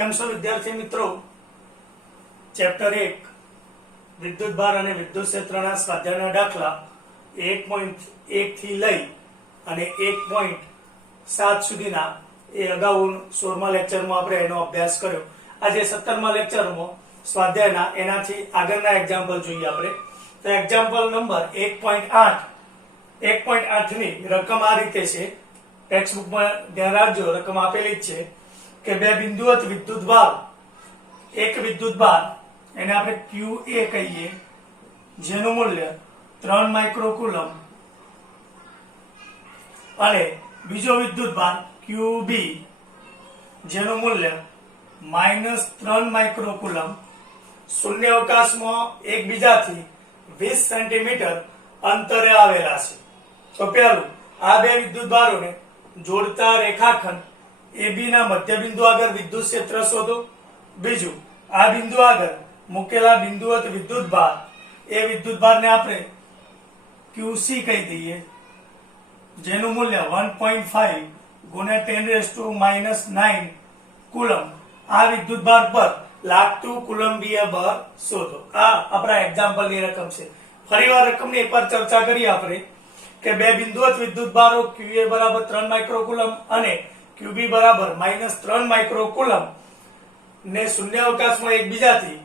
કેમ છો વિદ્યાર્થી મિત્રો? ચેપ્ટર 1 વિદ્યુત ભાર અને વિદ્યુત ક્ષેત્રના સ્વાધ્યાયના દાખલા 1.1 થી લઈ અને 1.7 સુધીના એ અગાઉ 16મા લેક્ચરમાં આપણે એનો અભ્યાસ કર્યો. આજે 17મા લેક્ચરમાં સ્વાધ્યાયના એનાથી આગળના એક્ઝામ્પલ જોઈએ આપણે. તો એક્ઝામ્પલ નંબર 1.8 ની રકમ આ રીતે છે. ટેક્સ્ટ બુકમાં ધ્યાન રાખજો, રકમ આપેલી જ છે કે બે બિંદુવત વિદ્યુત ભાર, એક વિદ્યુત ભાર એને આપણે QA કહીએ, જેનું મૂલ્ય 3 માઇક્રોકુલમ, અને બીજો વિદ્યુત ભાર QB જેનું મૂલ્ય -3 માઇક્રોકુલમ શૂન્ય અવકાશમાં એકબીજાથી 20 સેન્ટીમીટર અંતરે આવેલા છે. તો પહેલું, આ બે વિદ્યુત ભારોને જોડતા રેખાખંડ AB ના મધ્ય બિંદુ આગળ વિદ્યુત ક્ષેત્ર શોધો. બીજું, આ બિંદુ આગળ મૂકેલા બિંદુવત વિદ્યુત ભાર, એ વિદ્યુત ભારને આપણે QC કહી દઈએ, જેનું મૂલ્ય 1.5 × 10⁻⁹ કુલમ. આ વિદ્યુત ભાર પર લાગતું કુલંબીય બળ શોધો. આ આપણા એક્ઝામ્પલની રકમ છે. ફરીવાર રકમની એકવાર ચર્ચા કરીએ આપણે કે બે બિંદુવત વિદ્યુત ભારો QA બરાબર 3 માઇક્રોકુલમ અને QB બરાબર -3 માઇક્રોકુલમ ને શૂન્ય અવકાશમાં એકબીજાથી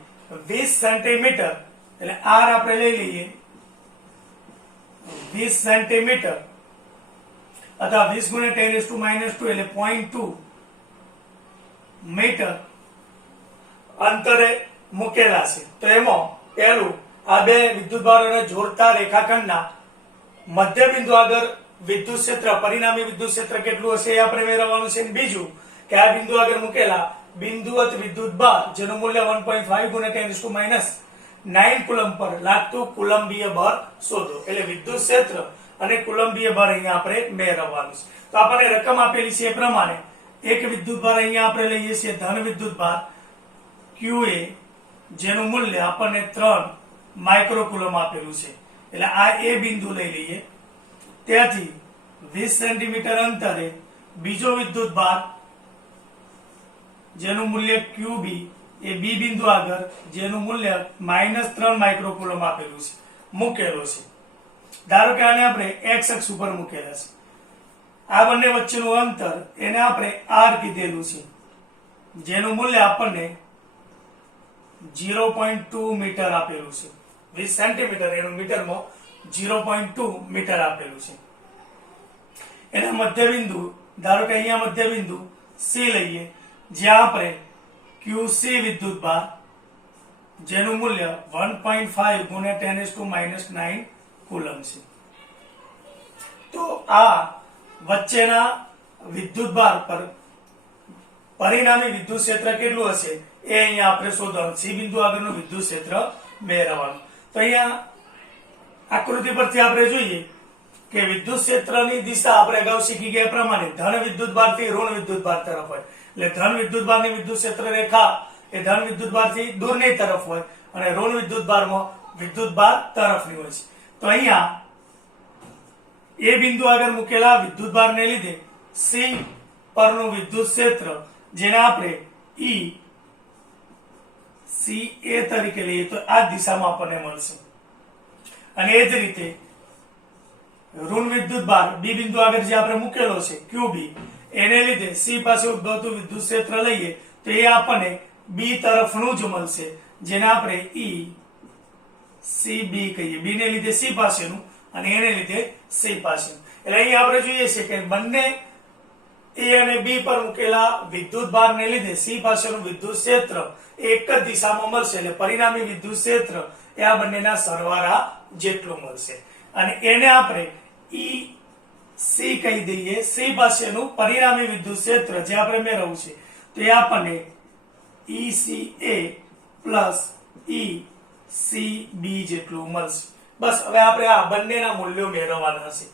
20 સેન્ટીમીટર, એટલે R આપણે લઈ લઈએ 20 સેન્ટીમીટર અથવા 20 × 10⁻², એટલે 0.2 મીટર અંતરે મૂકેલા છે. તો એમાં પહેલું, આ બે વિદ્યુત ભારોને જોડતા રેખાખંડના મધ્ય બિંદુ આગળ વિદ્યુત ક્ષેત્ર, પરિણામી વિદ્યુત ક્ષેત્ર કેટલું હશે એ આપણે મેળવવાનું છે. બીજું કે આ બિંદુ આગળ મૂકેલા બિંદુવત વિદ્યુત ભાર, જેનું મૂલ્ય 1.5 × 10⁻⁹ કુલમ પર લાગતું કુલંબીય બળ શોધો. એટલે વિદ્યુત ક્ષેત્ર અને કુલંબીય બળ અહીંયા આપણે મેળવવાનું છે. તો આપણને રકમ આપેલી છે એ પ્રમાણે એક વિદ્યુત ભાર અહીંયા આપણે લઈએ છીએ ધન વિદ્યુત ભાર QA, જેનું મૂલ્ય આપણને 3 માઇક્રોકુલમ આપેલું છે. એટલે આ એ બિંદુ લઈ લઈએ, ત્યાંથી 20 સેન્ટીમીટર અંતરે બીજો વિદ્યુત ભાર, જેનું મૂલ્ય QB, એ બી બિંદુ આગળ, જેનું મૂલ્ય -3 માઇક્રોકુલમ આપેલું છે, મૂકેલો છે. ધારો કે આને આપણે x અક્ષ ઉપર મૂકેલા છે. આ બંને વચ્ચેનું અંતર એને આપણે R કીધેલું છે, જેનું મૂલ્ય આપણને 0.2 મીટર આપેલું છે. 20 સેન્ટીમીટર એનું મીટરમાં 0.2 મીટર આપેલું છે. એના મધ્યબિંદુ, ધારો કે અહીંયા મધ્યબિંદુ C લઈએ, જ્યાં આપણે QC વિદ્યુત ભાર, જેનું મૂલ્ય 1.5 × 10⁻⁹ કુલમ છે. તો આ વચ્ચેના વિદ્યુત ભાર પર પરિણામી વિદ્યુત ક્ષેત્ર કેટલું હશે એ અહીંયા આપણે શોધવાનું. C બિંદુ આગળનું વિદ્યુત ક્ષેત્ર મેળવવાનું. તો અહીંયા આકૃતિ પરથી આપણે જોઈએ કે વિદ્યુત ક્ષેત્રની દિશા આપણે અગાઉ શીખી ગયા પ્રમાણે ધન વિદ્યુત ભારથી ઋણ વિદ્યુત ભાર તરફ હોય. એટલે ધન વિદ્યુત ભારની વિદ્યુત ક્ષેત્ર રેખા એ ધન વિદ્યુત ભારથી દૂરની તરફ હોય અને ઋણ વિદ્યુત ભારમાં વિદ્યુત ભાર તરફની હોય છે. તો અહીંયા એ બિંદુ આગળ મૂકેલા વિદ્યુત ભારને લીધે C પરનું વિદ્યુત ક્ષેત્ર, જેને આપણે ECA તરીકે લઈએ, તો આ દિશામાં આપણને મળશે. અને એ જ રીતે ઋણ વિદ્યુત ભાર બી બિંદુ આગળ જે આપણે મૂકેલો છે QB, એને લીધે C પાસે ઉદ્ભવતું વિદ્યુત ક્ષેત્ર લઈએ તો એ આપણને બી તરફનું જ મળશે, જેને આપણે ECB કહીએ. બી ને લીધે C પાસેનું અને એને લીધે C પાસેનું. એટલે અહીં આપણે જોઈએ છે કે બંને A અને B પર મૂકેલા વિદ્યુત ભારને લીધે C પાસેનું વિદ્યુત ક્ષેત્ર એક જ દિશામાં મળશે. એટલે પરિણામી વિદ્યુત ક્ષેત્ર એ આ બંનેના સરવાળા જેટલું મળશે. અને એને આપણે EC કહી દઈએ. C પાસેનું પરિણામી વિદ્યુત ક્ષેત્ર જે આપણે મેળવવું છે તો એ આપણને ECA + ECB જેટલું મળશે. બસ હવે આપણે આ બંનેના મૂલ્યો મેળવવાના હશે.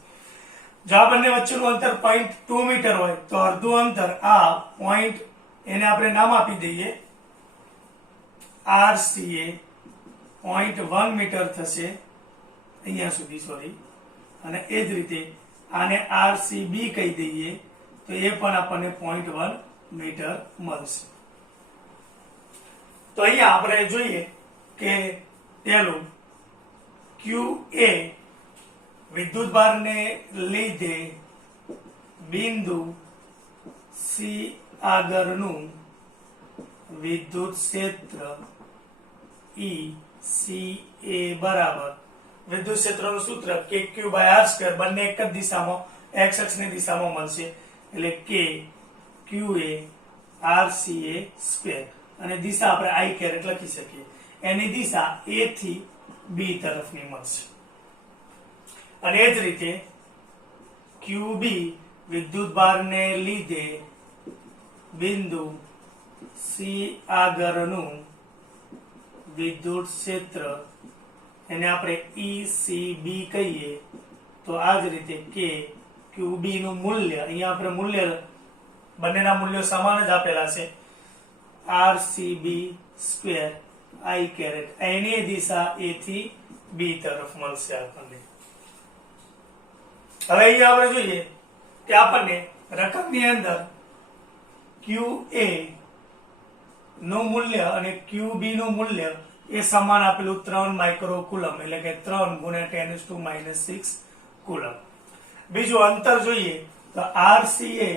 જો આ બંને વચ્ચેનું અંતર 0.2 મીટર હોય તો અડધું અંતર આ પોઈન્ટ, એને આપણે નામ આપી દઈએ RCA, 0.1 મીટર થશે અહીંયા સુધી, સોરી. અને એ જ રીતે આને RCB કહી દઈએ તો એ પણ આપણને 0.1 મીટર મળશે. તો અહીંયા આપણે જોઈએ કે પેલું QA વિદ્યુતભારને લીધે બિંદુ C આગળનું વિદ્યુત ક્ષેત્ર ECA બરાબર વિદ્યુત ક્ષેત્રનું સૂત્ર KQ/R², બંને એક જ દિશામાં x અક્ષની દિશામાં મળશે એટલે KQA/RCA², અને દિશા આપણે I કેરેટ લખી શકીએ. એની દિશા A થી B તરફની મળશે. અને એ જ રીતે QB વિદ્યુતભારને લીધે બિંદુ C આગળનું વિદ્યુત ક્ષેત્ર એને આપણે ECB કહીએ. તો આ જ રીતે QB નું મૂલ્ય, અહીંયા આપણે મૂલ્ય બંનેના મૂલ્યો સમાન જ આપેલા છે, RCB² I કેરેટ. એની દિશા A થી B તરફ મળશે આપણને. હવે અહીંયા આપણે જોઈએ કે આપણને રકમની અંદર QA નું મૂલ્ય અને QB નું મૂલ્ય એ સમાન આપેલું 3 માઇક્રો કુલમ, એટલે કે 3 × 10⁻⁶ કુલમ. બીજું અંતર જોઈએ તો RCA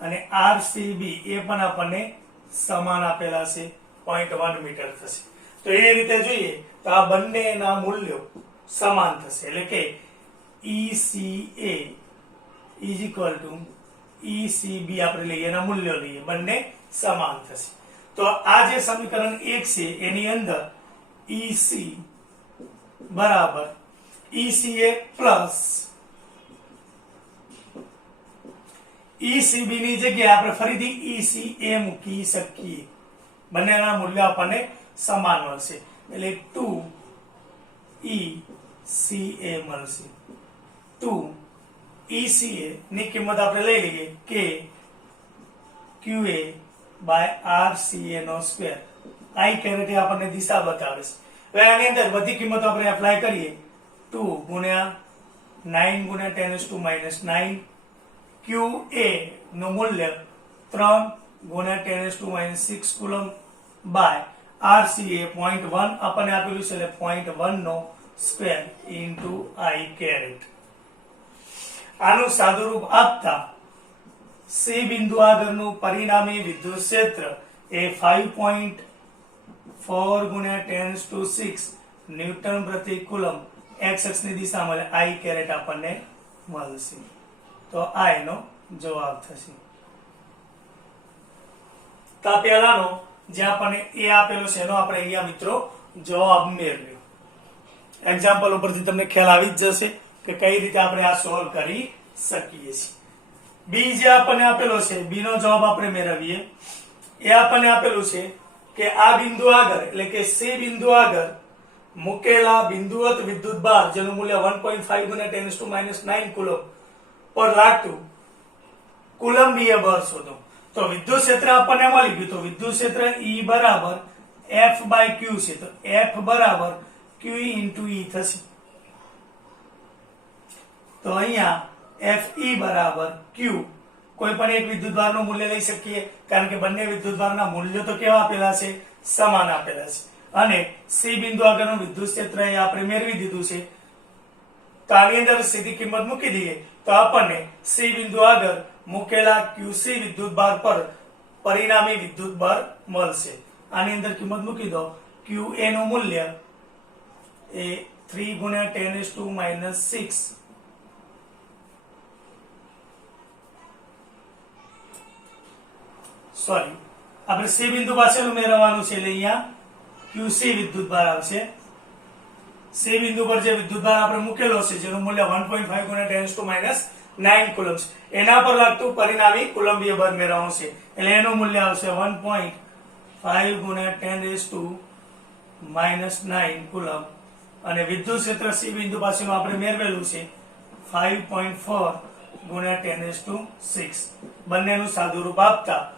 અને RCB એ પણ આપણને સમાન આપેલા છે, 0.1 મીટર થશે. તો એ રીતે જોઈએ તો આ બંનેના મૂલ્યો સમાન થશે, એટલે કે ECA ECB આપણે લઈએ, એના મૂલ્યો લઈએ, બંને સમાન થશે. તો આ જે સમીકરણ 1 છે એની અંદર EC બરાબર ECA પ્લસ ECB ની જગ્યાએ આપણે ફરીથી ECA મૂકી શકીએ. બંનેના મૂલ્યો આપણને સમાન મળશે એટલે 2ECA મળશે. 2ECA ની કિંમત આપણે લઈ લઈએ કે QA/RCA². I કેરેટ આપણને દિશા બતાવે છે. હવે આની અંદર બધી કિંમતો આપણે એપ્લાય કરીએ. 2 × 9 × 10⁻⁹ QA નું મૂલ્ય 3 × 10⁻⁶ કુલમ બાય RCA 0.1 આપણને આપેલું છે, એટલે 0.1² × I કેરેટ. આનું સાદુરૂપ આપતા C બિંદુ આગળનું પરિણામી વિદ્યુત ક્ષેત્ર એ 5.4 × 10⁶ ન્યૂટન પ્રતિ કુલમ x અક્ષની દિશામાં I કેરેટ આપણને મળશે. તો આ એનો જવાબ થશે. તો પહેલાનો જે આપણને એ આપેલો છે એનો આપણે અહીંયા મિત્રો જવાબ મેળવ્યો. એક્ઝામ્પલ ઉપરથી તમને ખ્યાલ આવી જ જશે કે કઈ રીતે આપણે આ સોલ્વ કરી શકીએ છીએ. બી જે આપણને આપેલો છે, બી નો જવાબ આપણે મેળવીએ. એ આપણને આપેલું છે કે આ બિંદુ આગળ, એટલે કે C બિંદુ આગળ મૂકેલા બિંદુવત વિદ્યુતભાર જેનું મૂલ્ય 1.5 × 10⁻⁹ કુલમ પર લાગતું કુલંબીય બળ શોધો. તો વિદ્યુત ક્ષેત્ર આપણને મળી ગયું. તો વિદ્યુત ક્ષેત્ર E બરાબર F/Q છે. તો F બરાબર Q × E થશે. તો અહીંયા FE બરાબર Q, કોઈ પણ એક વિદ્યુતભારનું મૂલ્ય લઈ શકીએ, કારણ કે બંને વિદ્યુતભારના મૂલ્યો તો કેવા આપેલા છે, સમાન આપેલા છે. અને C બિંદુ આગળનું વિદ્યુત ક્ષેત્ર એ આપણે મેળવી દીધું છે. તો આની અંદર સીધી કિંમત મૂકી દઈએ તો આપણને C બિંદુ આગળ મૂકેલા QC વિદ્યુતભાર પર પરિણામી વિદ્યુતભાર મળશે. આની અંદર કિંમત મૂકી દો. QA નું મૂલ્ય એ 3 × 10⁻⁶ સોરી, આપણે C બિંદુ પાસેનું મેળવવાનું છે, એટલે અહીંયા QC વિદ્યુતભાર આવશે. C બિંદુ પર જે વિદ્યુતભાર આપણે મૂકેલો છે જેનું મૂલ્ય 1.5 × 10⁻⁹ કુલમ છે, એના પર લાગતું પરિણામી કુલંબીય બળ મેળવવાનું છે, એટલે એનું મૂલ્ય આવશે 1.5 × 10⁻⁹ કુલમ. અને વિદ્યુત ક્ષેત્ર C બિંદુ પાસેનું આપણે મેળવેલું છે 5.4 × 10⁶. બંનેનું સાદુરૂપ આપતા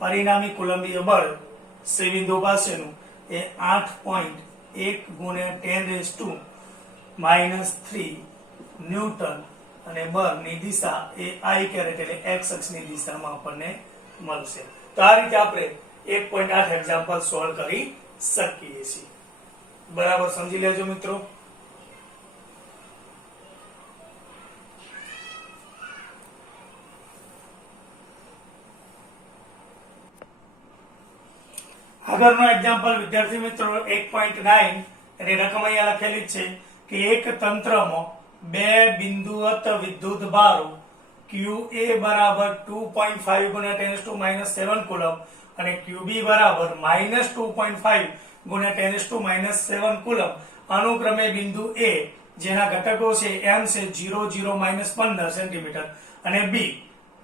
પરિણામી કુલંબીય બળ C બિંદુ પાસેનું એ 8.1 × 10⁻³ ન્યૂટન, અને બળની દિશા એ I કેરેટ એટલે x અક્ષની દિશામાં આપણને મળશે. તો આ રીતે આપણે 1.8 એક્ઝામ્પલ સોલ્વ કરી શકીએ છીએ. બરાબર સમજી લેજો મિત્રો. આગળનો એક્ઝામ્પલ વિદ્યાર્થી મિત્રો 1.9 એની રકમ અહીંયા લખેલી છે કે એક તંત્રમાં બે બિંદુવત વિદ્યુત ભારો QA બરાબર 2.5 ગુણ્યા 10⁻⁻7 કુલમ અને QB બરાબર -2.5 ગુણ્યા 10⁻⁻7 કુલમ અનુક્રમે બિંદુ A જેના ઘટકો છે m છે 0 0 -15 સેન્ટીમીટર અને B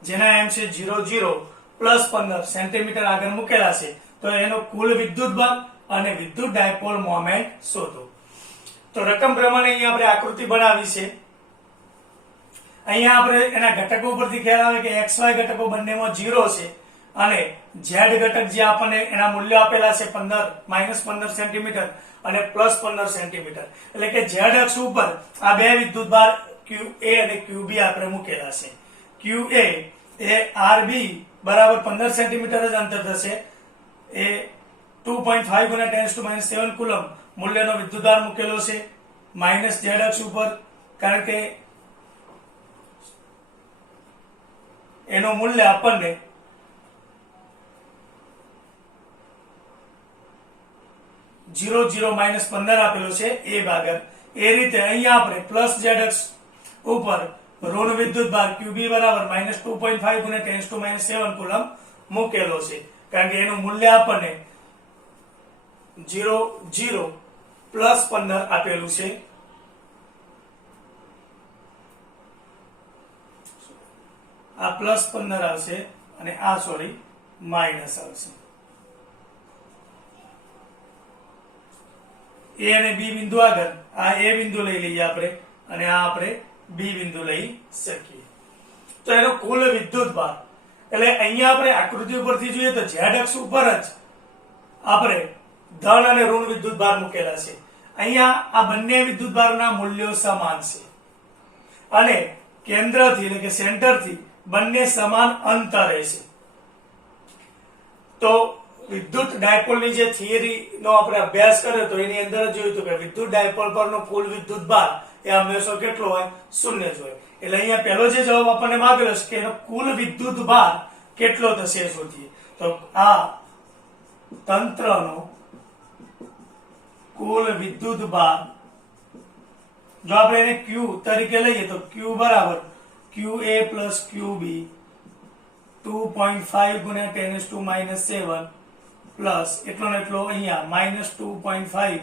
જેના m છે 0 0 +15 સેન્ટીમીટર આગળ મૂકેલા છે, તો એનો કુલ વિદ્યુત ભાર અને વિદ્યુત ડાયપોલ મોમેન્ટ શોધો. તો રકમ પ્રમાણે અહીંયા આપણે આકૃતિ બનાવી છે. અહીંયા આપણે એના ઘટકો પરથી ખ્યાલ આવે કે XY ઘટકો બંનેમાં 0 છે અને Z ઘટક જે આપણને એના મૂલ્યો આપેલા છે 15 સેન્ટીમીટર અને +15 સેન્ટીમીટર, એટલે કે Z અક્ષ ઉપર આ બે વિદ્યુત ભાર QA અને QB આપણે મૂકેલા છે. QA એ RB બરાબર 15 સેન્ટીમીટર જ અંતર થશે, એ 2.5 ગુણ્યા 10⁻⁷ કુલમ મૂલ્યનો વિદ્યુતભાર મૂકેલો છે માઇનસ Z અક્ષ ઉપર, કારણ કે એનું મૂલ્ય આપણને -15 આપેલું છે એ ભાગર. એ રીતે અહીંયા આપણે પ્લસ Z અક્ષ ઉપર ઋણ વિદ્યુતભાર QB બરાબર -2.5 ગુણ્યા 10⁻⁷ કુલમ મૂકેલો છે, કારણ કે એનું મૂલ્ય આપણને 0 0 +15 આપેલું છે. આ +15 આવશે અને આ માઇનસ આવશે. A અને B બિંદુ આગળ આ A બિંદુ લઈ લઈએ આપણે અને આ આપણે B બિંદુ લઈ શકીએ. તો એનો કુલ વિદ્યુત ભાર, એટલે અહીંયા આપણે આકૃતિ ઉપરથી જોઈએ તો Z અક્ષ ઉપર જ આપણે ધન અને ઋણ વિદ્યુત ભાર મૂકેલા છે. અહીંયા આ બંને વિદ્યુત ભારના મૂલ્યો સમાન છે અને કેન્દ્રથી એટલે કે સેન્ટરથી બંને સમાન અંતરે છે. તો વિદ્યુત ડાયપોલની જે થિયરીનો આપણે અભ્યાસ કર્યો તો એની અંદર જોયું હતું કે વિદ્યુત ડાયપોલ પરનો કુલ વિદ્યુત ભાર એ હંમેશા કેટલો હોય? 0 જ હોય. એટલે અહીંયા પહેલો જે જવાબ આપણને માંગેલો છે કે એનો કુલ વિદ્યુત ભાર કેટલો થશે એ શોધીએ. તો આ તંત્રનો કુલ વિદ્યુત ભાર જો આપણે એને Q તરીકે લઈએ તો Q બરાબર QA plus QB 2.5 ગુણ્યા 10⁻⁷ પ્લસ એટલો ને એટલો અહીંયા -2.5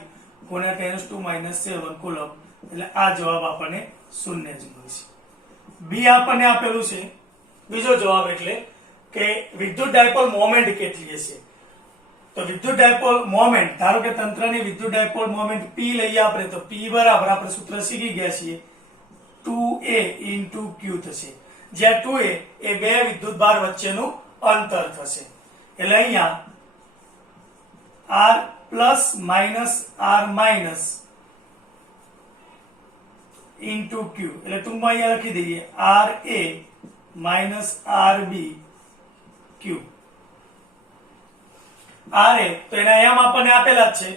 ગુણ્યા 10⁻⁷ કુલમ, એટલે આ જવાબ આપણને 0 જ મળશે. બી આપણને આપેલું છે બીજો જવાબ, એટલે કે વિદ્યુત ડાયપોલ મોમેન્ટ કેટલી હશે. તો વિદ્યુત ડાયપોલ મોમેન્ટ, ધારો કે તંત્રની વિદ્યુત ડાયપોલ મોમેન્ટ P લઈએ આપણે, તો P બરાબર આપણે સૂત્ર શીખી ગયા છીએ 2A into Q થશે, જ્યાં 2A એ બે વિદ્યુત ભાર વચ્ચેનું અંતર થશે. એટલે અહીંયા R plus minus R minus into Q, એટલે ટૂંકમાં અહીંયા લખી દઈએ RA minus RB Q. RA તો એના એમ આપણને આપેલા જ છે,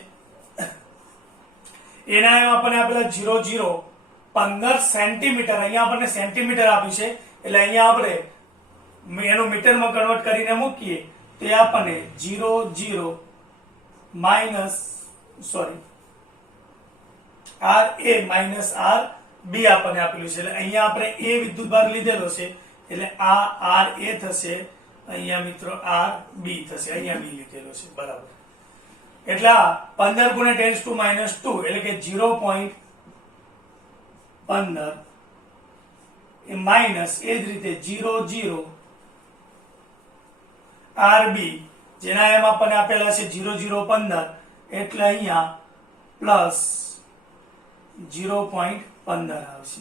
એના એમ આપણને આપેલા 0 0 15 સેન્ટીમીટર, અહીંયા આપણને સેન્ટીમીટર આપ્યું છે, એટલે અહીંયા આપણે એનું મીટરમાં કન્વર્ટ કરીને મૂકીએ તો આપણને 0 0 માઇનસ RA માઇનસ RB આપણને આપેલું છે. એટલે અહીંયા આપણે A વિદ્યુત ભાર લીધેલો છે, એટલે આ RA થશે, અહીંયા મિત્રો RB થશે, અહીંયા B લીધેલો છે બરાબર. એટલે આ 15 ગુણ્યા 10⁻², એટલે કે 0.15 એ માઇનસ એ જ રીતે 0 0 RB જેના એમ આપણને આપેલા છે 0 0 15, એટલે અહીંયા પ્લસ 0.15 આવશે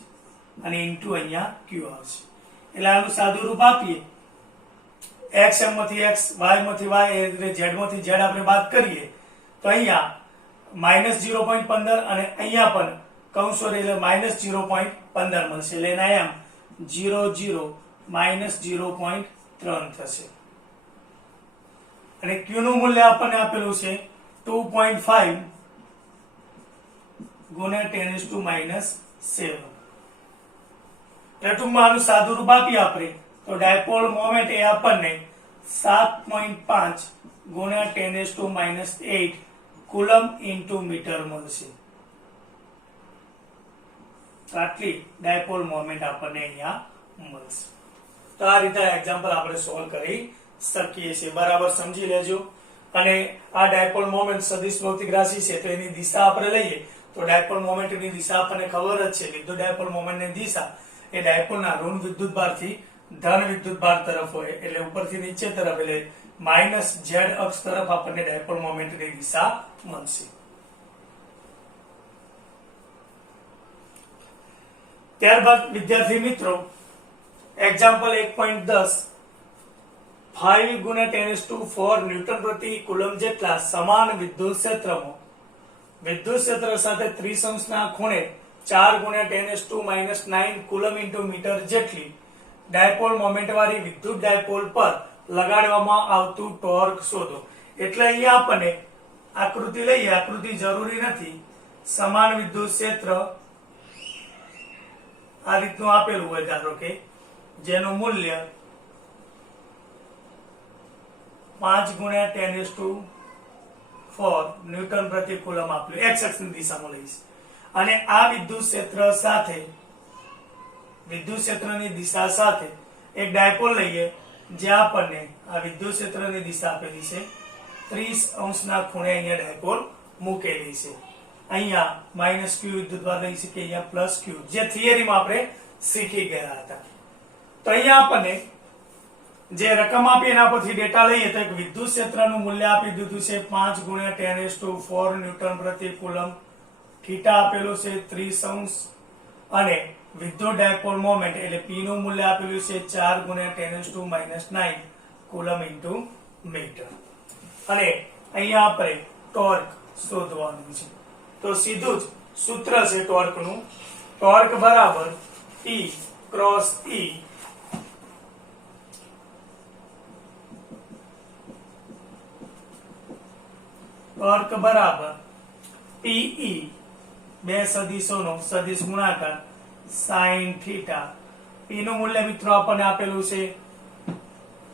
અને ઇન્ટુ અહીંયા Q આવશે. એટલે આનું સાદું રૂપ આપીએ, x માંથી x, y માંથી y, એ રીતે z માંથી z આપણે બાદ કરીએ તો અહીંયા -0.15 અને અહીંયા પણ કૌંસો એટલે -0.15 મળશે, એટલે એના એમ 0 0 -0.3 થશે. અને Q નું મૂલ્ય આપણને આપેલું છે 2.5 ગુણ્યા 10⁻⁷. ટૂંકમાં આનું સાદું રૂપ આપીએ આપણે તો ડાયપોલ મોમેન્ટ એ આપણને 7.5 ગુણ્યા 10⁻8 કુલમ ઇન્ટુ મીટર મળશે. આટલી ડાયપોલ મોમેન્ટ આપણને અહીંયા મળશે. તો આ રીતે એક્ઝામ્પલ આપણે સોલ્વ કરી શકીએ છીએ. બરાબર સમજી લેજો. અને આ ડાયપોલ મોમેન્ટ સદિશ ભૌતિક રાશિ છે તો એની દિશા આપણે લઈએ તો ડાયપોલ મોમેન્ટની દિશા આપણને ખબર જ છે. વિદ્યુત ડાયપોલ મોમેન્ટની દિશા એ ડાયપોલના ઋણ વિદ્યુતભારથી ધન વિદ્યુતભાર તરફ હોય એટલે ઉપરથી નીચે તરફ એટલે માઇનસ ઝેડ અક્ષ તરફ આપણને ડાયપોલ મોમેન્ટની દિશા મળશે. ત્યારબાદ વિદ્યાર્થી મિત્રો એક્ઝામ્પલ 1.10 5 ગુણ્યા 10⁴ ન્યૂટન પ્રતિ કુલમ જેટલા સમાન વિદ્યુત ક્ષેત્રમાં વિદ્યુત ક્ષેત્ર સાથે 30 ના ખૂણે 4 ગુણ્યા 10⁻⁹ કુલમ ઇન્ટુ મીટર જેટલી ડાયપોલ મોમેન્ટ વાળી વિદ્યુત ડાયપોલ પર લગાડવામાં આવતું ટોર્ક શોધો. એટલે અહીંયા આપણને આકૃતિ લઈએ. આકૃતિ જરૂરી નથી. સમાન વિદ્યુત ક્ષેત્ર આ રીતનું આપેલું હોય ધારો કે જેનું મૂલ્ય 5 ગુણ્યા 10⁴ ન્યૂટન પ્રતિ કુલમ આપેલું એક્સ અક્ષની દિશામાં લઈશ. અને આ વિદ્યુત ક્ષેત્રની દિશા સાથે એક ડાયપોલ લઈએ જે આપણને આ વિદ્યુત ક્ષેત્રની દિશા આપેલી છે 30° ના ખૂણે અહીંયા ડાયપોલ મૂકેલી છે. અહીંયા માઇનસ ક્યુ વિદ્યુતભાર લઈ શકીએ, અહીંયા પ્લસ ક્યુ જે થિયરીમાં આપણે શીખી ગયા હતા. તો અહીંયા આપણને જે રકમ આપી એના પરથી ડેટા લઈએ તો એક વિદ્યુત ક્ષેત્રનું મૂલ્ય આપી દીધું છે 5 ગુણ્યા 10⁴ ન્યૂટન પ્રતિ કુલમ. થીટા આપેલું છે 30° અને વિદ્યુત ડાયપોલ મોમેન્ટ એટલે P નું મૂલ્ય આપેલું છે 4 ગુણ્યા 10⁻⁹ કુલમ ઇન્ટુ મીટર. અને અહીંયા આપણે ટોર્ક શોધવાનું છે. તો સીધું જ સૂત્ર છે ટોર્કનું. ટોર્ક બરાબર P ક્રોસ E ટોર્ક બરાબર PE બે સદિશોનો સદિશ ગુણાકાર sin થીટા. P નું મૂલ્ય મિત્રો આપણને આપેલું છે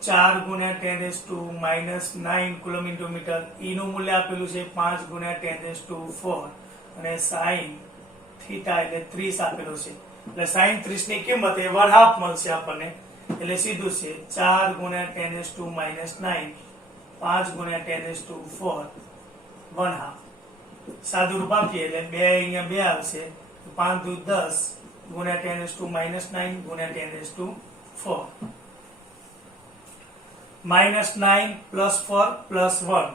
4 ગુણ્યા 10⁻⁹ કુલમ ઇન્ટુ મીટર. E નું મૂલ્ય આપેલું છે 5 ગુણ્યા 10⁴ અને sin થીટા એટલે 30 આપેલું છે. એટલે sin 30 ની કિંમત એ 1/2 મળશે આપણને. એટલે સીધું છે 4 ગુણ્યા 10⁻⁹ 5 ગુણ્યા 10⁴ 1/2. સાદું રૂપ આપીએ એટલે 2 અહીંયા 2 આવશે. 5 દુ 10 ગુણ્યા 10⁻⁹ ગુણ્યા 10⁴. -9 + 4 + 1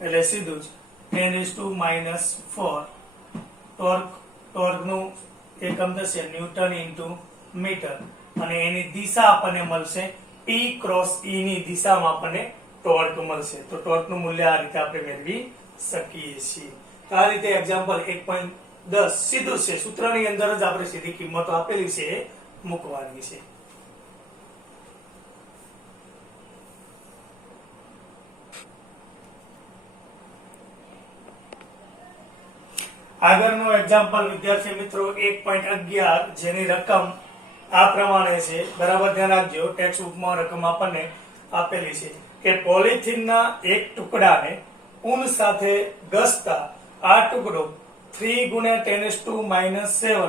એટલે સીધું જ 10⁻⁴. ટોર્કનું એકમ થશે ન્યૂટન ઇન્ટુ મીટર. અને એની દિશા આપણને મળશે P ક્રોસ E ની દિશામાં આપણને ટોર્ક મળશે. તો ટોર્કનું મૂલ્ય આ રીતે આપણે મેળવી શકીએ છીએ. આ રીતે એક્ઝામ્પલ 1.10 સીધું છે. સૂત્રની અંદર જ આપણે સીધી કિંમતો આપેલી છે એ મૂકવાની છે. આગળનો એક્ઝામ્પલ વિદ્યાર્થી મિત્રો 1.11 જેની રકમ આ પ્રમાણે છે. બરાબર ધ્યાન રાખજો. ટેક્સ્ટ બુકમાં રકમ આપણને આપેલી છે કે પોલિથીનના એક ટુકડાને ઊન સાથે ઘસતા આ ટુકડો 3 ગુણ્યા 10⁻⁷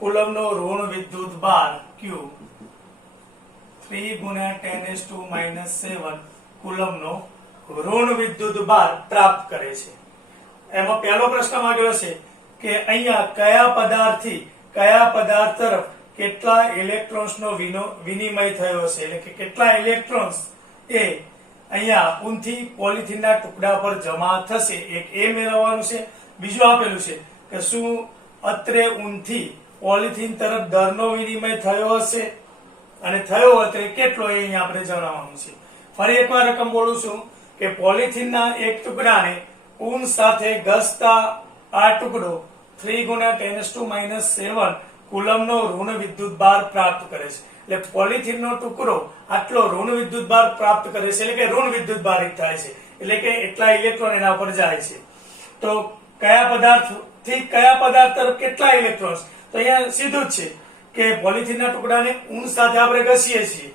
કુલમનો ઋણ વિદ્યુત ભાર Q 3 ગુણ્યા 10⁻⁷ કુલમનો ઋણ વિદ્યુત ભાર પ્રાપ્ત કરે છે. એમાં પહેલો પ્રશ્ન માંગ્યો છે કે અહીંયા કયા પદાર્થથી કયા પદાર્થ તરફ કેટલા ઇલેક્ટ્રોન્સનો વિનિમય થયો છે. એટલે કે કેટલા ઇલેક્ટ્રોન્સ એ અહીંયા ઊનથી પોલિથીનના ટુકડા પર જમા થશે. એક એ મેળવવાનું છે. બીજું આપેલું છે કે શું અત્રે ઊનથી પોલિથીન તરફ દરનો વિનિમય થયો હશે અને થયો હોય તો કેટલો એ અહીંયા આપણે જણાવવાનું છે. ફરી એકવાર રકમ બોલું છું કે પોલિથીનના એક ટુકડાને ઊન સાથે ઘસતા આ ટુકડો 3 ગુણ્યા 10⁻⁷ કુલમનો ઋણ વિદ્યુત ભાર પ્રાપ્ત કરે છે. એટલે પોલિથીનનો ટુકડો આટલો ઋણ વિદ્યુત ભાર પ્રાપ્ત કરે છે એટલે કે ઋણ વિદ્યુત ભારિત થાય છે. એટલે કે એટલા ઇલેક્ટ્રોન એના પર જાય છે. તો કયા પદાર્થથી કયા પદાર્થ તરફ કેટલા ઇલેક્ટ્રોન્સ, તો અહીંયા સીધું જ છે કે પોલિથીનના ટુકડાને ઊન સાથે આપણે ઘસીએ છીએ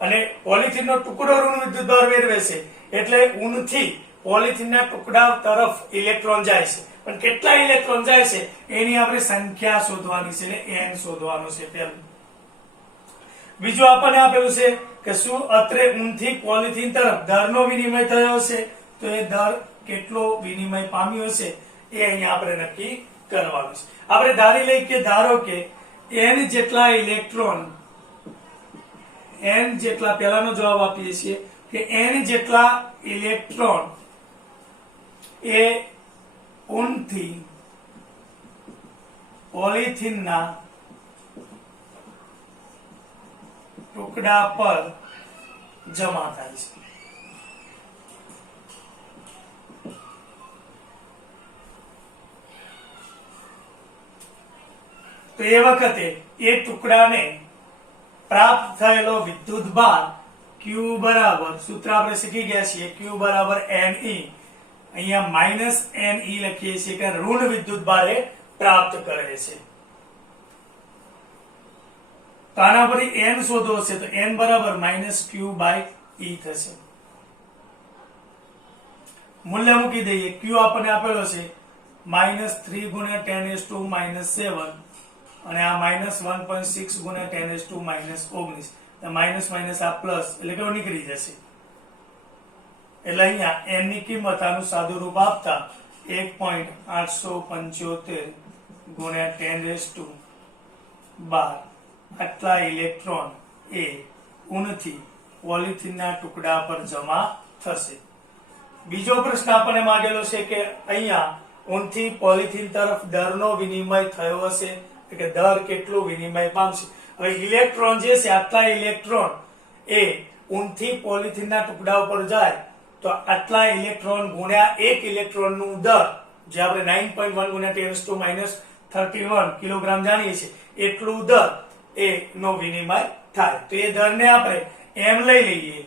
અને પોલિથીનનો ટુકડો ઋણ વિદ્યુતભાર મેળવે છે, એટલે ઊનથી પોલિથીનના ટુકડા તરફ ઇલેક્ટ્રોન જાય છે, પણ કેટલા ઇલેક્ટ્રોન જાય છે એની આપણે સંખ્યા શોધવાની છે, એટલે n શોધવાનું છે પહેલું. બીજું આપણને આપેલું છે કે શું અત્રે ઊનથી પોલિથીન તરફ દરનો વિનિમય થયો છે, તો એ દર કેટલો વિનિમય પામ્યો છે એ અહીંયા આપણે નક્કી કરવાનું છે. આપણે ધારી લઈએ કે ધારો કે n જેટલા ઇલેક્ટ્રોન, n જેટલા, પહેલાનો જવાબ આપીએ છીએ કે n જેટલા ઇલેક્ટ્રોન એ ઊનથી પોલિથીનના ટુકડા પર જમા થાય છે. તો એ વખતે એ ટુકડાને પ્રાપ્ત થયેલો વિદ્યુતભાર Q બરાબર, સૂત્ર આપણે શીખી ગયા છીએ, Q બરાબર Ne, અહીંયા માઇનસ Ne લખીએ છીએ કે ઋણ વિદ્યુતભાર એ પ્રાપ્ત કરે છે. તો આના પરથી n શોધવો છે, તો n બરાબર માઇનસ Q બાય E થશે. મૂલ્ય મૂકી દઈએ. Q આપણને આપેલો છે -3 ગુણ્યા 10⁻⁻⁷ અને આ -1.6 ગુણ્યા 10⁻⁻⁹. માઇનસ માઇનસ આ પ્લસ એટલે કે નીકળી જશે. એટલે અહીંયા n ની કિંમત આનું સાદું રૂપ આપતા 1.875 ગુણ્યા 10⁻12 આટલા ઇલેક્ટ્રોન એ ઊનથી પોલિથીનના ટુકડા પર જમા થશે. બીજો પ્રશ્ન આપણને માંગેલો છે કે અહીંયા ઊનથી પોલિથીન તરફ દરનો વિનિમય થયો હશે, કે દર કેટલો વિનિમય પામશે. હવે ઇલેક્ટ્રોન જે છે, આટલા ઇલેક્ટ્રોન એ ઊનથી પોલિથીનના ટુકડા ઉપર જાય તો આટલા ઇલેક્ટ્રોન ગુણ્યા એક ઇલેક્ટ્રોનનું દર, જે આપણે 9.1 ગુણ્યા 10⁻31 કિલોગ્રામ જાણીએ છીએ, એટલું દર એ નો વિનિમય થાય. તો એ દરને આપણે m લઈ લઈએ,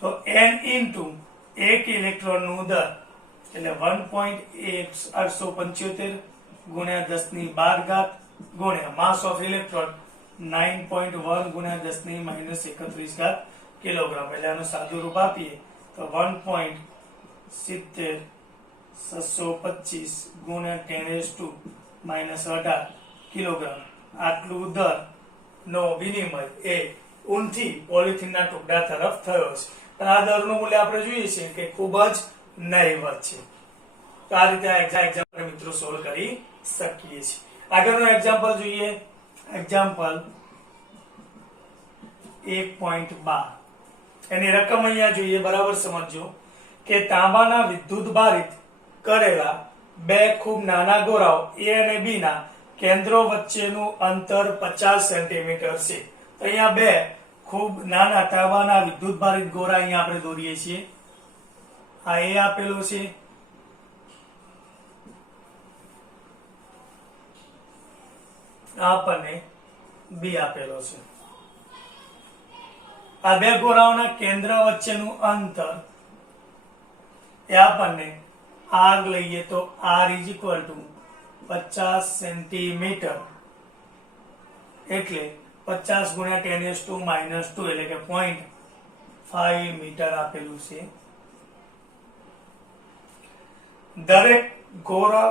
તો n ઇન્ટુ એક ઇલેક્ટ્રોનનું દર એટલે 1.875 ગુણ્યા 10⁻12 ગુણ્યા માસ ઓફ ઇલેક્ટ્રોન 9.1 ગુણ્યા 10⁻31 કિલોગ્રામ. એટલે આનું સાદું રૂપ આપીએ તો 1.70625 ગુણ્યા 10⁻18 કિલોગ્રામ. આટલું દર નો વિનિમય એ ઊનથી પોલિથીનના ટુકડા તરફ થયો છે. પણ આ દરનું મૂલ્ય આપણે જોઈએ છીએ કે ખૂબ જ નહીવત છે. તો આ રીતે આ એક્ઝામ્પલ મિત્રો સોલ્વ કરી શકીએ છીએ. આગળનો એક્ઝામ્પલ જોઈએ. એક્ઝામ્પલ 1.12. એની રકમ અહીંયા જોઈએ, બરાબર સમજો કે તાંબાના વિદ્યુત ભારિત કરેલા બે ખૂબ નાના ગોળાઓ A અને B ના કેન્દ્રો વચ્ચેનું અંતર 50 સેન્ટીમીટર છે. તો અહીંયા બે ખૂબ નાના તાંબાના વિદ્યુત ભારિત ગોળા અહીંયા આપણે દોરીએ છીએ. આ A આપેલો છે, આપણને B આપેલો છે. આ બે ગોળાઓના કેન્દ્ર વચ્ચેનું અંતર એ આપણને r લઈએ તો r = 50 સેન્ટીમીટર એટલે 50 ગુણ્યા 10⁻², એટલે કે 0.5 મીટર આપેલું છે. દરેક ગોળા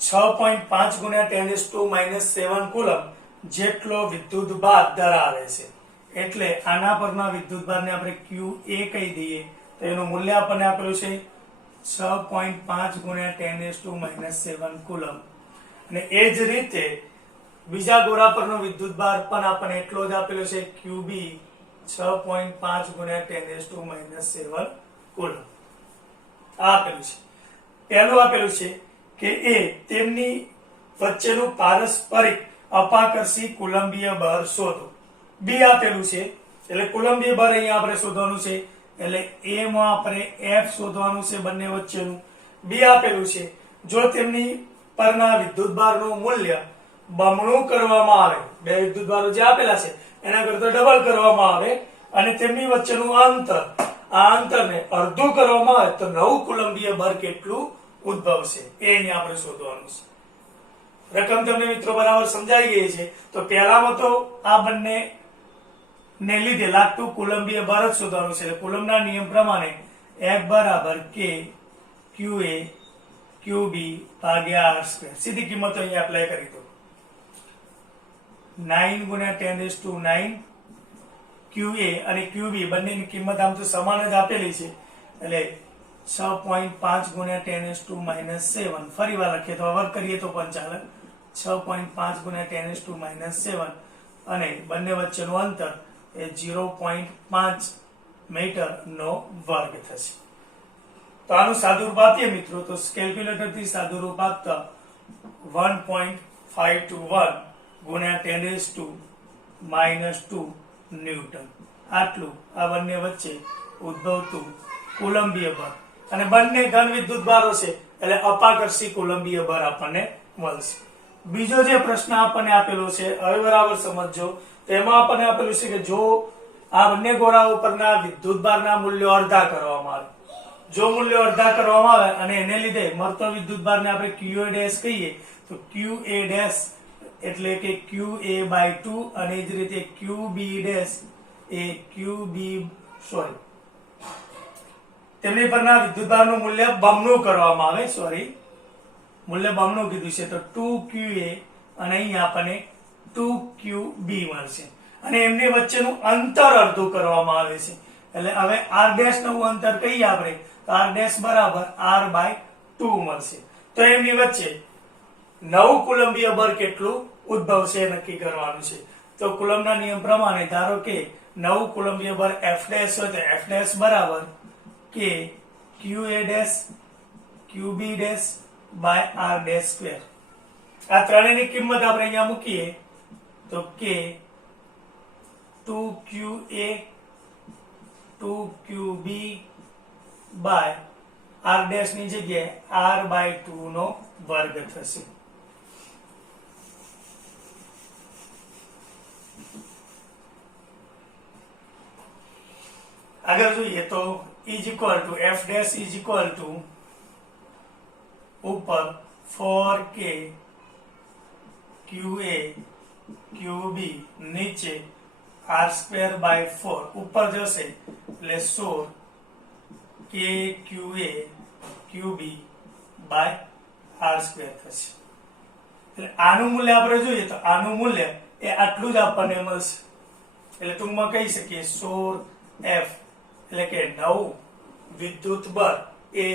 6.5 ગુણ્યા 10⁻⁷ કુલમ જેટલો વિદ્યુત ભાર ધરાવે છે. એટલે આના પરના વિદ્યુત ભારને આપણે QA કહી દઈએ તો એનું મૂલ્ય આપણને આપેલું છે 6.5 ગુણ્યા 10⁻⁷ કુલમ. અને એ જ રીતે બીજા ગોળા પરનો વિદ્યુત ભાર પણ આપણને એટલો જ આપેલો છે, QB 6.5 ગુણ્યા 10⁻⁷ કુલમ. આ આપેલું છે. પહેલું આપેલું છે કે એ તેમની વચ્ચેનું પારસ્પરિક અપાકર્ષી કુલંબીય બળ શોધો. B આપેલું છે એટલે કુલંબીય બળ અહીંયા આપણે શોધવાનું છે, એટલે A માં આપણે F શોધવાનું છે બંને વચ્ચેનું. B આપેલું છે જો તેમની પરના વિદ્યુતભારનું મૂલ્ય બમણું કરવામાં આવે, બે વિદ્યુતભારો જે આપેલા છે એના કરતા ડબલ કરવામાં આવે અને તેમની વચ્ચેનું અંતર આ અંતરને અડધું કરવામાં આવે તો 9 કુલંબીય બળ કેટલું ઉદ્ભવશે એ અહીંયા આપણે શોધવાનું છે. રકમ તમને મિત્રો બરાબર સમજાઈ ગઈ છે. તો પહેલામાં તો આ બંને ને લીધે લાગતું કુલંબીય બળ જ શોધવાનું છે. કુલમના નિયમ પ્રમાણે F બરાબર K QA QB ભાગ્યા R સ્ક્વેર. સીધી કિંમતો અહીંયા એપ્લાય કરી દો. 9 ગુણ્યા 10⁹ QA અને QB બંનેની કિંમત આમ તો સમાન જ આપેલી છે એટલે 6.5 ગુણ્યા 10⁻⁻7. ફરી વાર લખીએ તો વર્ક કરીએ તો પણ ચાલે. 6.5 ગુણ્યા 10⁻⁷ અને બંને વચ્ચેનું અંતર એ 0.5 મીટર નો વર્ગ થશે. તો આનું સાદુરૂપ આપીએ મિત્રો તો કેલ્ક્યુલેટર થી સાદુરૂપ આપતા 1.521 ગુણ્યા 10⁻² ન્યૂટન આટલું આ બંને વચ્ચે ઉદ્ભવતું કુલંબીય બળ અને બંને ઘન વિદ્યુત ભારો છે એટલે અપાકર્ષી કુલંબીય બળ આપણને મળશે. બીજો જે પ્રશ્ન આપણને આપેલો છે હવે બરાબર સમજજો. તો એમાં આપણને આપેલું છે કે જો આ બંને ગોળાઓ પરના વિદ્યુત ભારના મૂલ્યો અડધા કરવામાં આવે, જો મૂલ્યો અડધા કરવામાં આવે અને એને લીધે મળતો વિદ્યુત ભારને આપણે QA' કહીએ તો QA' એટલે કે QA/2 અને એ જ રીતે QB' એ તેમની પરના વિદ્યુત ભારનું મૂલ્ય બમણું કરવામાં આવે. મૂલ્ય બમણું કીધું છે તો 2QA અને અહીંયા આપણને 2QB મળશે અને એમની વચ્ચેનું અંતર અડધું કરવામાં આવે છે એટલે હવે R' નું અંતર કહીએ આપણે તો R' બરાબર R/2 મળશે. તો એમની વચ્ચે 9 કુલંબીય બળ કેટલું ઉદ્ભવશે નક્કી કરવાનું છે. તો કુલમના નિયમ પ્રમાણે ધારો કે 9 કુલંબીય બળ F' હોય તો F' બરાબર K QA' QB' R'². આ ત્રણેયની કિંમત આપણે અહીંયા મૂકીએ તો K 2QA 2QB R' ની જગ્યાએ R/2 નો વર્ગ થશે. આગળ જોઈએ તો F' ઇઝ ઇક્વલ ટુ ઉપર 4K QA QB નીચે R²/4 ઉપર જશે એટલે 16K QA QB R² થશે. એટલે આનું મૂલ્ય આપણે જોઈએ તો આનું મૂલ્ય એ આટલું જ આપણને મળશે. એટલે ટૂંકમાં કહી શકીએ 16F એટલે કે 9 વિદ્યુત બળ એ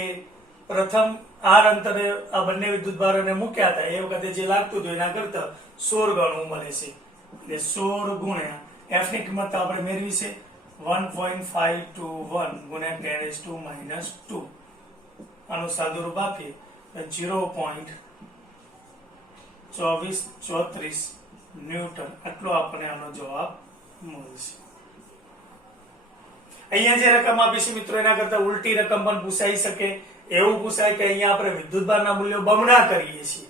પ્રથમ આર અંતરે આ બંને વિદ્યુત ભારોને મૂક્યા હતા એ વખતે જે લાગતું હતું એના કરતા 16 ગણું મળે છે. એટલે 16 ગુણ્યા F ની કિંમત આપણે મેળવી છે 1.521 ગુણ્યા 10⁻². આનું સાદુરૂપ આપીએ 0.2434 ન્યૂટન આટલો આપણને આનો જવાબ મળશે. અહીંયા જે રકમ આપી છે મિત્રો એના કરતા ઉલટી રકમ પણ પૂછાઈ શકે. એવું પૂછાય કે અહીંયા આપણે વિદ્યુતભારના મૂલ્યો બમણા કરીએ છીએ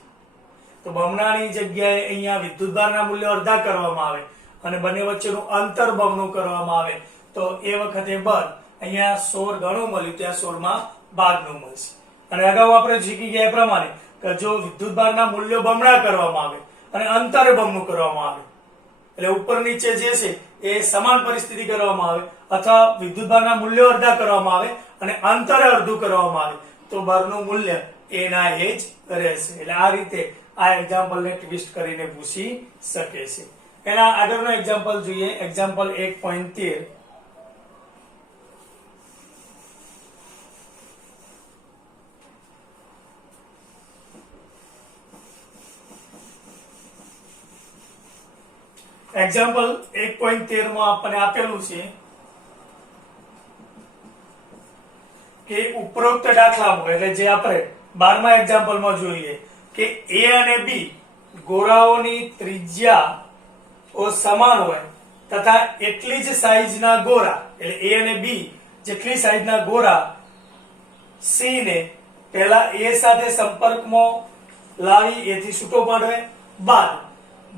તો બમણાની જગ્યાએ અહીંયા વિદ્યુતભારના મૂલ્યો અડધા કરવામાં આવે અને બંને વચ્ચેનું અંતર બમણું કરવામાં આવે તો એ વખતે બળ અહીંયા 16 ગણું મળ્યું ત્યાં 16 માં ભાગનું મળશે. અને અગાઉ આપણે શીખી ગયા એ પ્રમાણે કે જો વિદ્યુતભારના મૂલ્યો બમણા કરવામાં આવે અને અંતરે બમણું કરવામાં આવે એટલે ઉપર નીચે જે છે એ સમાન પરિસ્થિતિ કરવામાં આવે અથવા વિદ્યુતભારના મૂલ્યો અડધા કરવામાં આવે અને અંતરે અડધું કરવામાં આવે તો બળનું મૂલ્ય એના એ જ રહેશે. એટલે આ રીતે આ એક્ઝામ્પલને ટ્વિસ્ટ કરીને પૂછી શકે છે. એના આગળનો એક્ઝામ્પલ જોઈએ. એક્ઝામ્પલ 1.13. એક્ઝામ્પલ 1.13 માં આપણને આપેલું છે કે ઉપરોક્ત દાખલામાં એટલે જે આપણે 12મા એક્ઝામ્પલમાં જોઈએ કે A અને B ગોળાઓની ત્રિજ્યાઓ સમાન હોય તથા એટલી જ સાઈઝના ગોળા એટલે A અને B જેટલી સાઈઝના ગોળા C ને પહેલા A સાથે સંપર્કમાં લાવી A થી છૂટો પાડવે બાદ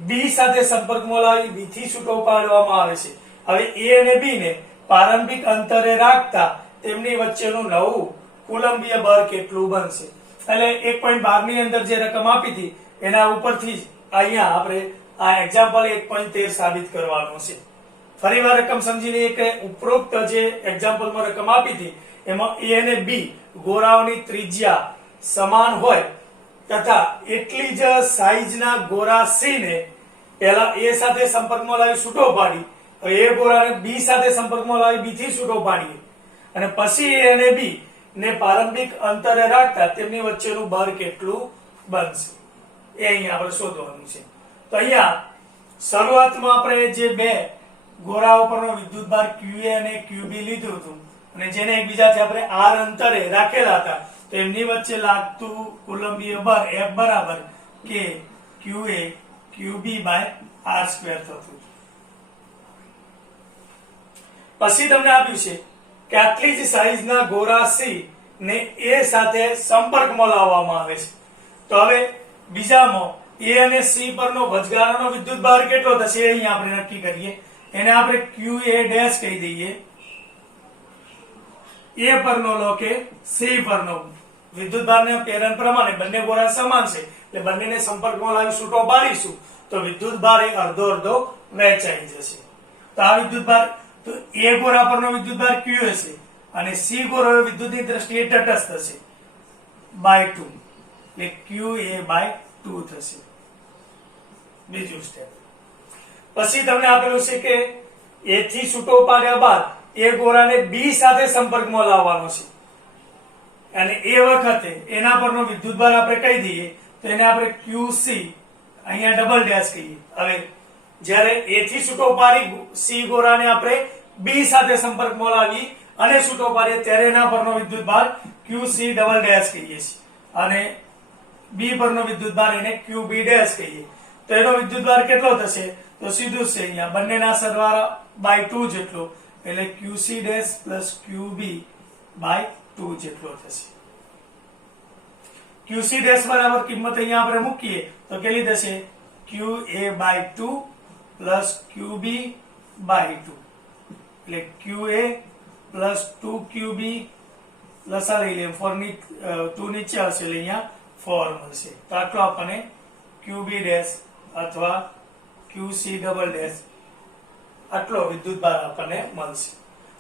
B સાથે સંપર્કમાં લાવી B થી છૂટો પાડવામાં આવે છે. હવે A અને B ને પ્રારંભિક અંતરે રાખતા તેમની વચ્ચેનું નવું કુલંબીય બળ કેટલું બનશે. એટલે 1.12 ની અંદર જે રકમ આપી હતી એના ઉપરથી જ અહીંયા આપણે આ એક્ઝામ્પલ 1.13 સાબિત કરવાનું છે. ફરીવાર રકમ સમજી લઈએ કે ઉપરોક્ત જે એક્ઝામ્પલમાં રકમ આપી હતી એમાં A અને B ગોળાઓની ત્રિજ્યા સમાન હોય તથા એટલી જ સાઈઝના ગોળા C ને પહેલા A સાથે સંપર્કમાં લાવી છૂટો પાડી, હવે એ ગોળાને B સાથે સંપર્કમાં લાવી B થી છૂટો પાડીએ અને પછી A અને B ને પ્રારંભિક અંતરે રાખતા તેમની વચ્ચેનું બળ કેટલું બનશે એ અહીંયા આપણે શોધવાનું છે. તો અહીંયા શરૂઆતમાં આપણે જે બે ગોળાઓ પરનો વિદ્યુતભાર QA અને QB લીધું હતું અને જેને એકબીજાથી આપણે r અંતરે રાખેલા હતા તો એમની વચ્ચે લાગતું કુલંબીય બળ F બરાબર કે QA QB બાય r² થતું. પછી તમને આપ્યું છે કે આટલી જ સાઈઝના ગોળા C ને A સાથે સંપર્કમાં લાવવામાં આવે છે. તો હવે બીજામાં A અને C પરનો વચગાળાનો વિદ્યુતભાર કેટલો થશે અહીંયા આપણે નક્કી કરીએ. એને આપણે QA' કહી દઈએ. A પરનો લો કે C પરનો વિદ્યુતભારને પેરણ પ્રમાણે બંને ગોળા સમાન છે એટલે બંનેને સંપર્કમાં લાવી છૂટો પાડીશું તો વિદ્યુતભાર એ અડધો અડધો વહેંચાઈ જશે. તો આ વિદ્યુતભાર તો A ગોળા પરનો વિદ્યુતભાર QA છે અને C ગોળો વિદ્યુતની દ્રષ્ટિએ તટસ્થ થશે બાય 2 એટલે QA બાય 2 થશે. બીજું સ્ટેપ પછી તમને આપેલું છે કે A થી છૂટો પાડ્યા બાદ એ ગોળાને B સાથે સંપર્કમાં લાવવાનો છે અને એ વખતે એના પરનો વિદ્યુતભાર આપણે કહી દઈએ તો એને આપણે QC અહીંયા ડબલ ડેશ કહીએ. હવે જ્યારે A થી છૂટો પાડી C ગોળાને આપણે B સાથે સંપર્કમાં લાવી અને છૂટો પાડીએ ત્યારે એના પરનો વિદ્યુતભાર QC ડબલ ડેશ કહીએ છીએ અને B પરનો વિદ્યુતભાર એને QB ડેશ કહીએ. તો એનો વિદ્યુતભાર કેટલો થશે તો સીધું છે અહીંયા બંનેના સરવાળા બાય 2 જેટલો એટલે QC dash plus QB by 2 જેટલો થશે. QC ડેશ બરાબર કિંમત અહીંયા આપણે મૂકીએ તો કેટલી થશે QA by 2 plus QB by 2 એટલે QA પ્લસ 2QB પ્લસ આ લઈ લે 2 નીચે આવશે એટલે અહીંયા 4 મળશે. તો આટલો આપણને QB ડેશ અથવા QC ડબલ ડેશ આટલો વિદ્યુતભાર આપણને મળશે.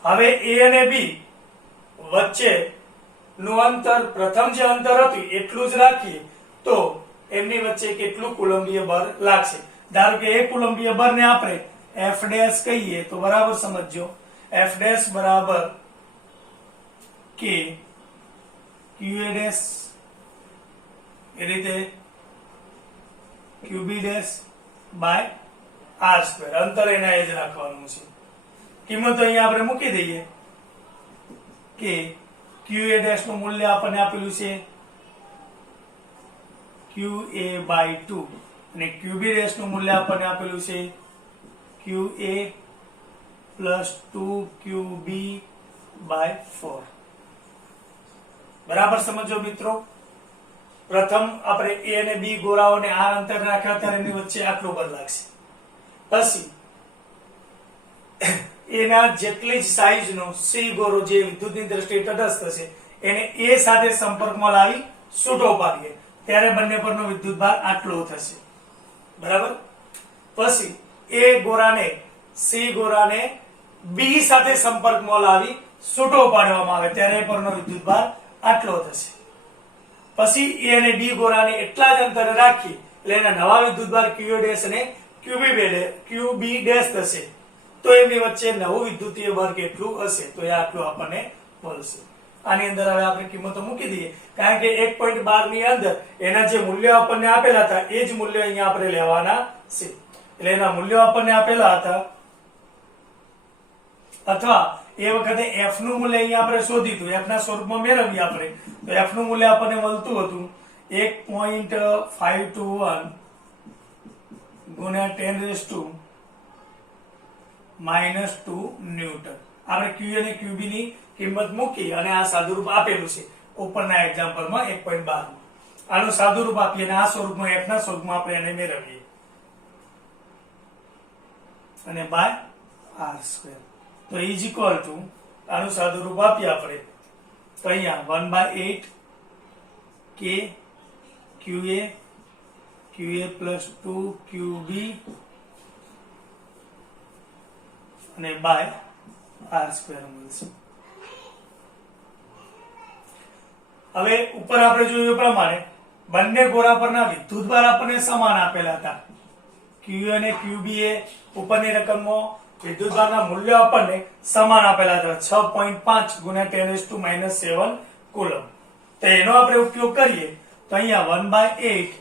હવે A અને B વચ્ચે નું અંતર પ્રથમ જે અંતર હતું એટલું જ રાખીએ તો એમની વચ્ચે કેટલું કુલંબીય બળ લાગશે. ધારો કે એ કુલંબીય બળને આપણે F ડેશ કહીએ તો બરાબર સમજજો F ડેશ બરાબર કે QA ડેશ એ રીતે QB ડેશ બાય r². અંતર એના એ જ રાખવાનું છે. કિંમતો અહીંયા આપણે મૂકી દઈએ કે QA ડેશ નું મૂલ્ય આપણને આપેલું છે QA બાય 2 અને QB ડેશ નું મૂલ્ય આપણને આપેલું છે QA પ્લસ 2QB બાય 4. બરાબર સમજો મિત્રો. પ્રથમ આપણે A અને B ગોળાઓને r અંતર રાખ્યા ત્યારે એની વચ્ચે આટલું બળ લાગશે. પછી એના જેટલી જ સાઈઝનો C ગોળો જે વિદ્યુતની દ્રષ્ટિએ તટસ્થ છે એને A સાથે સંપર્કમાં લાવી છૂટો પાડીએ ત્યારે બંને પરનો વિદ્યુતભાર આટલો થશે. બરાબર. પછી A ગોળાને C ગોળાને B સાથે સંપર્કમાં લાવી છૂટો પાડવામાં આવે ત્યારે એ પરનો વિદ્યુતભાર આટલો થશે. પછી A અને B ગોળાને એટલા જ અંતરે રાખી એટલે એના નવા વિદ્યુતભાર QA ડેશ અને QB ડેશ થશે તો એમની વચ્ચે નવું વિદ્યુતીય બળ કેટલું હશે તો એ આટલું આપણને મળશે. આની અંદર હવે આપણે કિંમતો મૂકી દઈએ કારણ કે 1.12 ની અંદર એના જે મૂલ્યો આપણને આપેલા હતા એ જ મૂલ્યો અહીંયા આપણે લેવાના છે. એટલે એના મૂલ્યો આપણને આપેલા હતા અથવા એ વખતે f નું મૂલ્ય અહીંયા આપણે શોધીતું f ના સ્વરૂપમાં મેળવીએ આપણે તો f નું મૂલ્ય આપણને મળતું હતું 1.521 ગુણ્યા 10⁻² ન્યૂટન. આપણે QA અને QB ની કિંમત મૂકી અને આ સાદુરૂપ આપેલું છે ઉપરના એક્ઝામ્પલમાં 1.12. આનું સાદુરૂપ આપીએ અને આ સ્વરૂપમાં f ના સ્વરૂપમાં આપણે એને મેળવીએ અને બાય r². તો ઇઝ ઇક્વલ ટુ આનું સાદું રૂપ આપીએ આપણે તો અહીંયા 1/8 કે QA plus 2 QB અને બાય R સ્ક્વેર મળશે. હવે ઉપર આપણે જોયું એ પ્રમાણે બંને ગોળા પરના વિદ્યુતભાર આપણને સમાન આપેલા હતા. QA અને QB એ ઉપરની રકમમાં વિદ્યુતભારના મૂલ્યો આપણને સમાન આપેલા હતા 6.5 ગુણ્યા 10⁻⁻7 કુલમ. તો એનો આપણે ઉપયોગ કરીએ તો અહીંયા 1/8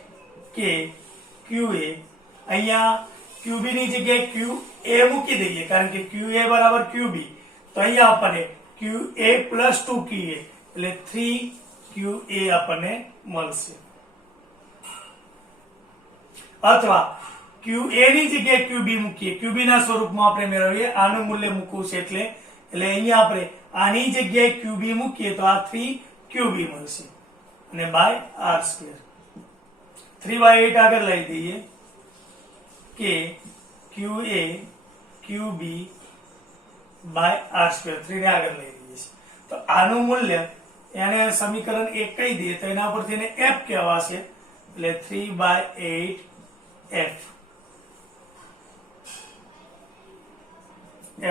કે QA અહીંયા QB ની જગ્યાએ QA મૂકી દઈએ કારણ કે QA બરાબર QB. તો અહીંયા આપણને QA plus 2QA એટલે 3QA આપણને મળશે. અથવા QA ની જગ્યાએ QB મૂકીએ, QB ના સ્વરૂપમાં આપણે મેળવીએ, આનું મૂલ્ય મૂકવું છે એટલે અહીંયા આપણે આની જગ્યાએ QB મૂકીએ તો આ 3QB મળશે અને બાય R સ્ક્વેર. 3/8 આગળ લઈ દઈએ કે QA QB by R square 3 ને આગળ લઈ દઈએ તો આનું મૂલ્ય એને સમીકરણ 1 કહી દઈએ તો એના પરથી એને F કહેવાશે એટલે 3/8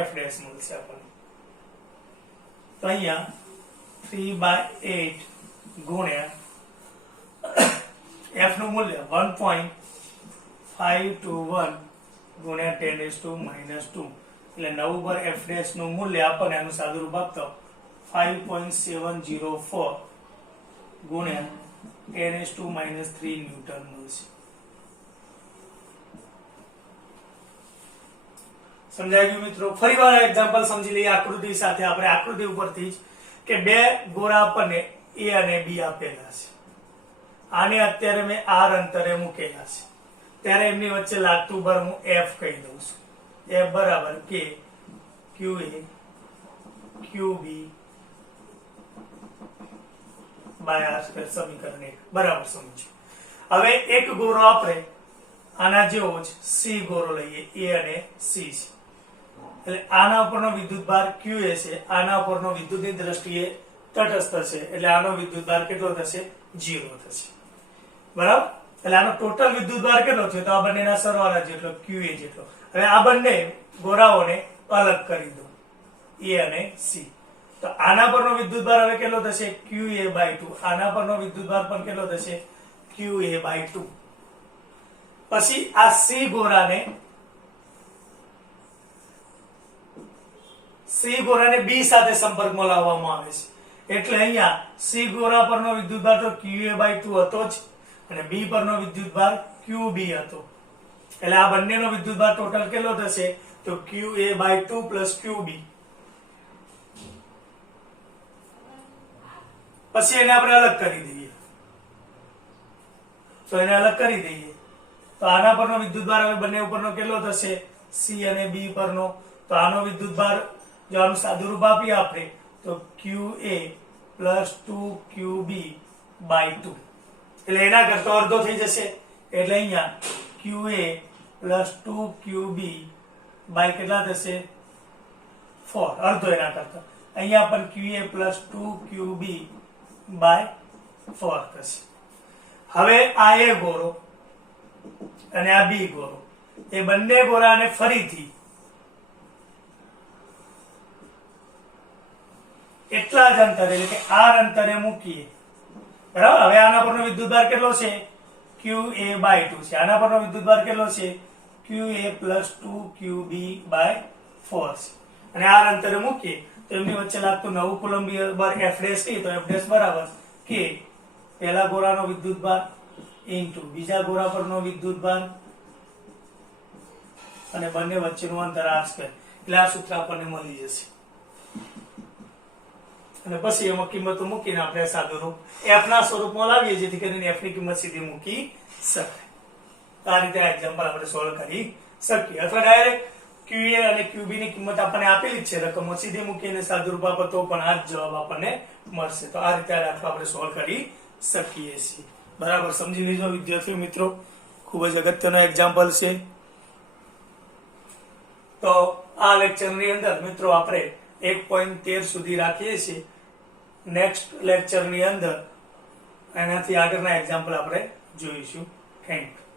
F ડેશ મળશે આપણને. તો અહીંયા 3/8 ગુણ્યા F નું મૂલ્ય 1.521 ગુણ્યા 10⁻², એટલે 9 પર F ડેશ નું મૂલ્ય આપણને આનું સાદું રૂપ આપતો 5.704 ગુણ્યા 10⁻³ ન્યૂટન મળશે. સમજાઈ ગયું મિત્રો? ફરીવાર એક્ઝામ્પલ સમજી લઈએ આકૃતિ સાથે. આપણે આકૃતિ ઉપરથી જ કે બે ગોળા આપણને A અને B આપેલા છે. આને અત્યારે મેં R અંતરે મૂકેલા છે ત્યારે એમની વચ્ચે લાગતું બળ હું F કહી દઉં છું. F બરાબર કે QA QB by R square સમીકરણ 1 બરાબર સમજો. હવે એક ગોળો આપણે આના જેવો જ C ગોળો લઈએ, A અને C છે એટલે આના ઉપરનો વિદ્યુતભાર QA છે, આના ઉપરનો વિદ્યુતની દ્રષ્ટિએ તટસ્થ છે એટલે આનો વિદ્યુતભાર કેટલો થશે? 0 થશે. બરાબર? એટલે આનો ટોટલ વિદ્યુતભાર કેટલો છે? તો આ બંનેના સરવાળા જેટલો QA જેટલો. હવે આ બંને ગોળાઓને અલગ કરી દો A અને C. તો આના પરનો વિદ્યુતભાર હવે કેટલો થશે? QA/2. આના પરનો વિદ્યુતભાર પણ કેટલો થશે? QA/2. પછી આ C ગોળાને B સાથે સંપર્કમાં લાવવામાં આવે છે એટલે અહીંયા C ગોળા પરનો વિદ્યુતભાર તો QA/2 હતો જ અને B પરનો વિદ્યુતભાર QB હતો એટલે આ બંનેનો વિદ્યુતભાર ટોટલ કેટલો થશે? તો QA/2 plus QB. પછી એને આપણે અલગ કરી દઈએ તો એને અલગ કરી દઈએ તો આના પરનો વિદ્યુતભાર હવે બંને ઉપરનો કેટલો થશે? C અને B પરનો. તો આનો વિદ્યુતભાર જો આનું સાદું રૂપ આપીએ આપણે તો QA plus 2QB/2 એટલે એના કરતા અડધો થઈ જશે એટલે અહીંયા QA plus 2QB બાય કેટલા થશે? 4. અડધો એના કરતા. અહીંયા પણ QA plus 2QB/4 થશે. હવે આ A ગોળો અને આ B ગોળો એ બંને ગોળાને ફરીથી એટલા જ અંતરે એટલે કે R અંતરે મૂકીએ. બરાબર? હવે આના પરનો વિદ્યુતભાર કેટલો છે? QA/2 છે. આના પરનો વિદ્યુતભાર કેટલો છે? QA plus 2QB/4 છે. અને R અંતરે મૂકીએ તો એમની વચ્ચે લાગતું નવું કુલમ બળ F ડેશ કહીએ તો F ડેશ બરાબર કે પહેલા ગોળાનો વિદ્યુતભાર ઇન્ટુ બીજા ગોળા પરનો વિદ્યુતભાર અને બંને વચ્ચેનું અંતર R સ્ક્વેર. એટલે આ સૂત્ર આપણને મળી જશે અને પછી એમાં કિંમતો મૂકીને આપણે સાદું રૂપ F ના સ્વરૂપમાં લાવીએ જેથી કરીને F ની કિંમત સીધી મૂકી શકાય. આ રીતે આ એક્ઝામ્પલ આપણે સોલ્વ કરી શકીએ અથવા ડાયરેક્ટ QA અને QB ની કિંમત આપણને આપેલી જ છે રકમો સીધી મૂકીને સાદું રૂપ આપો તો પણ આ જ જવાબ આપણને મળશે. તો આ રીતે આ દાખલો આપણે સોલ્વ કરી શકીએ છીએ. બરાબર સમજી લીધો વિદ્યાર્થી મિત્રો? ખૂબ જ અગત્યનો એક્ઝામ્પલ છે. તો આ લેક્ચરની અંદર મિત્રો આપણે 1.13 સુધી રાખીએ છીએ. નેક્સ્ટ લેક્ચરની અંદર એનાથી આગળના એક્ઝામ્પલ આપણે જોઈશું. Thank you.